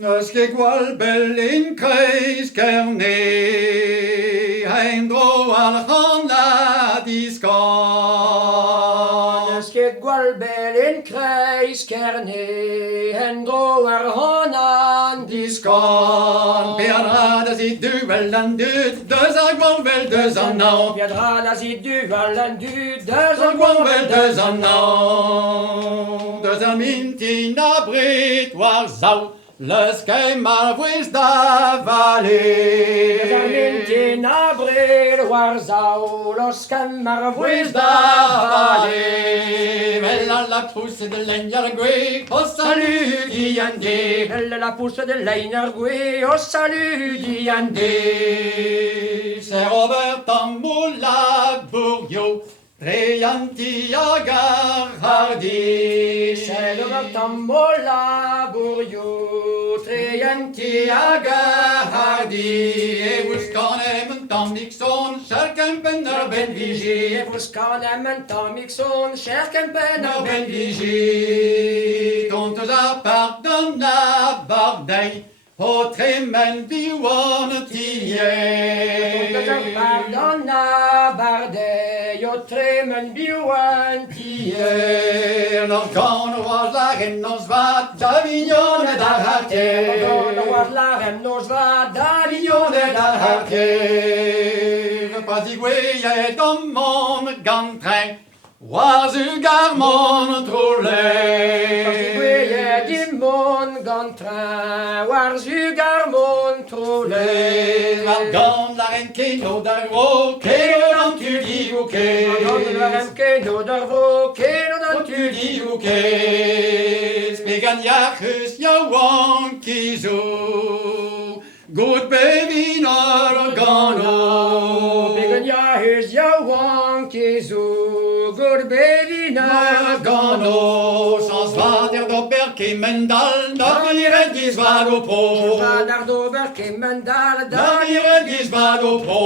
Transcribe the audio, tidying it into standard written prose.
Ske gwal bel in kreis kerne, hein dro al chan la diskan. Ske gwal bel in kreis kerne, hen dro ar honan Diskan, Bernard as i duel an dud, deus a gwal bel deus an nao. Viendra la zi du valan du Deus a gwal bel deus an nao. Deus a mintin a brit war zau, leus kem ma vwez da vale. Zamintin abril war zau, los kan mar Vwez vwez da da vale. vale. Vel a la pousse de l'aignard gwe, o salut Diande. Elle la pousse de l'Einer Gwe, au salut Diande. C'est Robert Tamboula Bourgio, Trianti Agar Hardy. C'est le Tambola Bourgio, Trianti Agar Hardy. Et vous scanem Tom Nixon, chacun penner ben vigie. Et vous scanem en Tom Mixon, cher Kempen No ben vigie. Dont a pardonne a bardei, o tremen viwan tiye. Pardonna barde, yo tremen biwanti. Nos gone was la reine nos va d'Avignon et d'Arharke. Gone war la reine nos va Avignon d'Avignon et d'Arharke. Pas igwe dans mon gantrin, was u garmon trollé. Gwe di mon gantrin, war zugar mon trole. Dans la reine keno d'agro, keno tu dis ou Gone la reine ke no darvo, ke no dan tu dis ou Speganiachus yawan kizo, good baby nor gano. Beganya his yawan kizu, good baby na Gano, sans vader do berke mendal, navire gizvado po. Vanardo berke mendal da Navire gizvado po.